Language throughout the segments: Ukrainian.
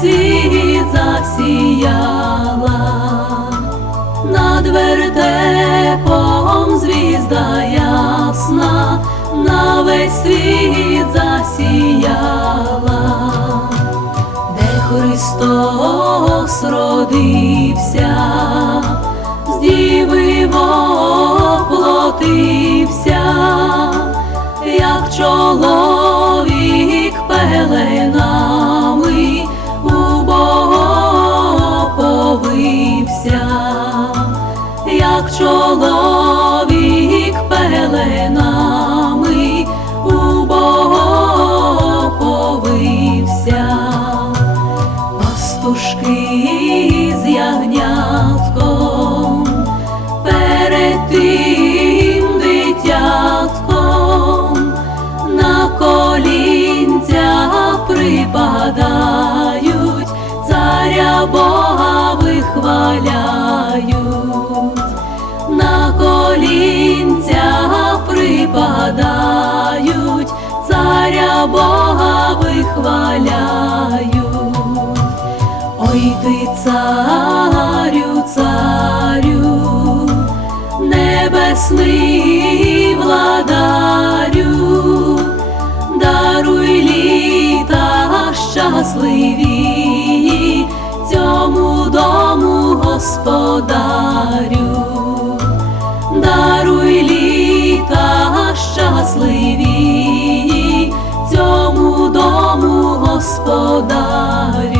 світ засіяла, над вертепом звізда ясна, на весь світ засіяла. Де Христос родився, з діви воплотився, як чоловік пеленами припадають, царя Бога вихваляють. Ой ти царю, царю, небесний владарю, даруй літа щасливі цьому дому господарю, щасливі цьому дому господарю.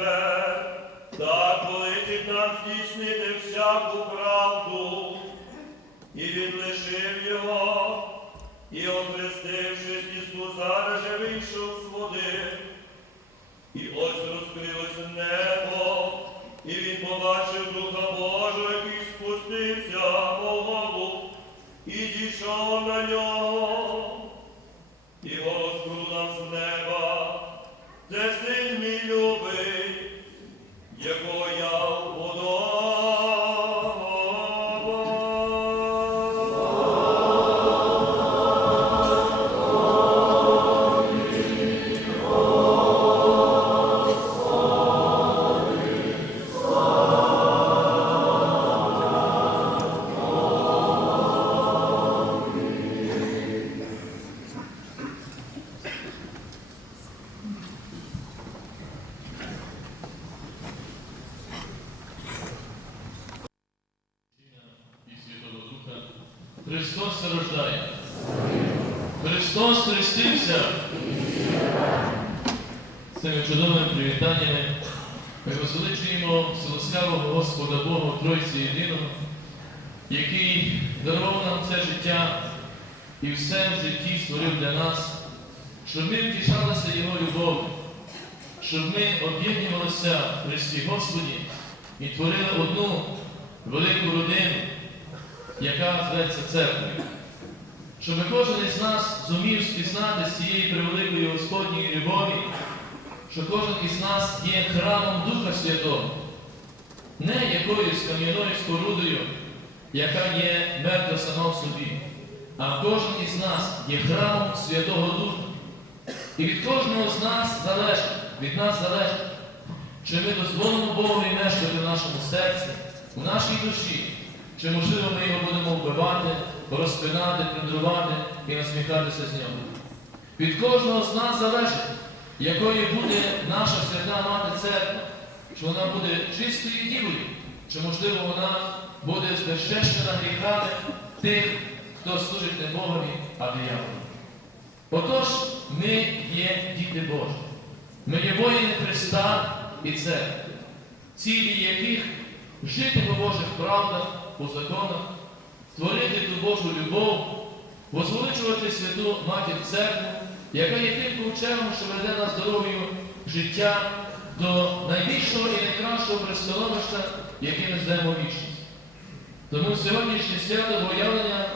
Тепер, так нам здійснити всяку правду. І він лишив його, і охрестившись, Ісус зараз вийшов з води. І ось розкрилося небо, і він побачив Духа Божого, який спустився воду, і зійшов на нього. Христос се рождає. Христос хрестився. З Цими чудовими привітаннями ми возвеличуємо Солославого Господа Бога Тройці Єдиного, який дарував нам це життя і все в житті створив для нас, щоб ми втішалися Його любов'ю, щоб ми об'єднувалися в Христі Господі і творили одну велику родину, яка зветься церквою. Щоб кожен із нас зумів спізнати з цієї превеликої Господньої любові, що кожен із нас є храмом Духа Святого, не якоюсь кам'яною спорудою, яка є мертва сама в собі, а кожен із нас є храмом Святого Духа. І від кожного з нас залежить, від нас залежить, чи ми дозволимо Богові мешкати в нашому серці, у нашій душі, чи можливо ми його будемо вбивати, розпинати, плюндрувати і насміхатися з нього. Від кожного з нас залежить, якою буде наша свята мати церква, чи вона буде чистою дівою, чи можливо вона буде збезчещена гріхами тих, хто служить не Богові, а дияволу. Отож, ми є діти Божі. Ми є воїни Христа і церкви, цілі яких жити по Божих правдах, по законах, творити ту Божу любов, возвеличувати святу матір церкву, яка є тим ключем, що веде нас дорогою життя до найбільшого і найкращого пристановища, яке ми знаємо вічність. Тому сьогоднішнє свято Богоявлення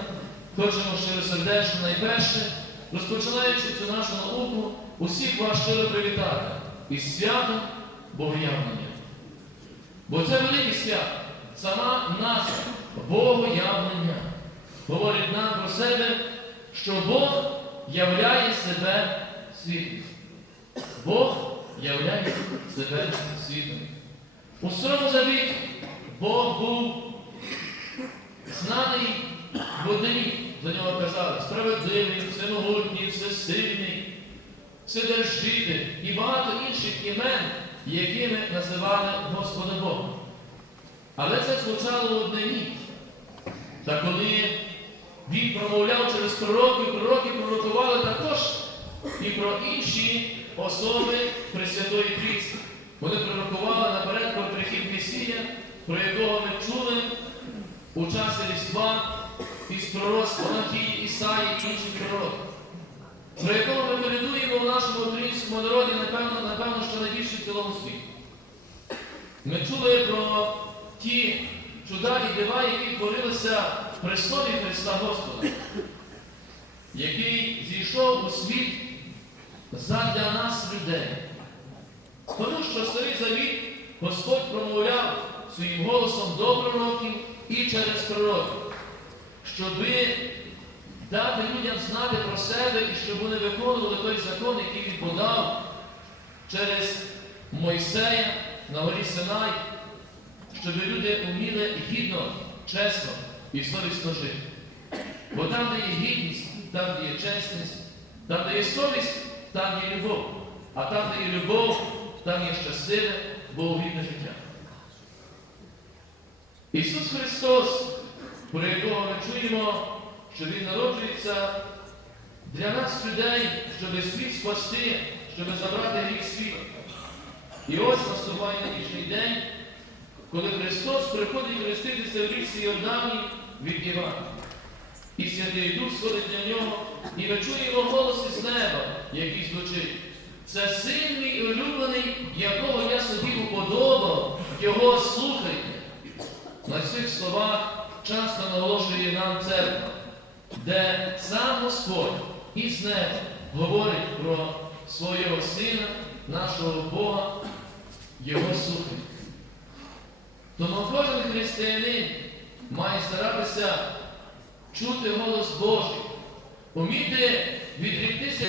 хочемо щиросердечно найперше, розпочинаючи цю нашу науку, усіх вас щиро привітати із святом Богоявлення. Бо це велике свято, сама назва Богоявлення говорить нам про себе, що Бог являє себе світом. Бог являє себе світом. У Старому Завіті Бог був знаний в однині, за нього казали, справедливий, всемогутній, всесильний, вседержитель і багато інших імен, якими називали Господа Бога. Але це звучало в однині. Та коли він промовляв через пророків, пророки пророкували також і про інші особи Пресвятої Трійці. Вони пророкували наперед про прихід Месія, про якого ми чули у часі Різдва із пророцтва Анахії, Ісаї і інших пророків, про якого ми передуємо в нашому українському народі, напевно, напевно, що найбільше в цілому світі. Ми чули про ті чуда і дива, які творилися в престолі Христа Господа, який зійшов у світ задля нас людей. Тому що старий завіт Господь промовляв своїм голосом до пророків і через пророків, щоби дати людям знати про себе і щоб вони виконували той закон, який він подав через Мойсея на горі Синай, щоб люди вміли гідно, чесно і совісно жити. Бо там, де є гідність, там, де є чесність, там, де є совість, там є любов. А там, де є любов, там є щасливе, боговідне життя. Ісус Христос, про якого ми чуємо, що Він народжується для нас людей, щоб світ спасти, щоб забрати гріх світу. І ось наступає нинішній день, коли Христос приходить хреститися в річці Йордані від Івана. І Святий Дух сходить для нього, і ми чуємо голос із неба, який звучить. Це син мій улюблений, якого я собі уподобав, його слухайте. На цих словах часто наголошує нам церква, де сам Господь із неба говорить про свого Сина, нашого Бога, Його слухайте. Тому кожен християнин має старатися чути голос Божий, уміти відріктися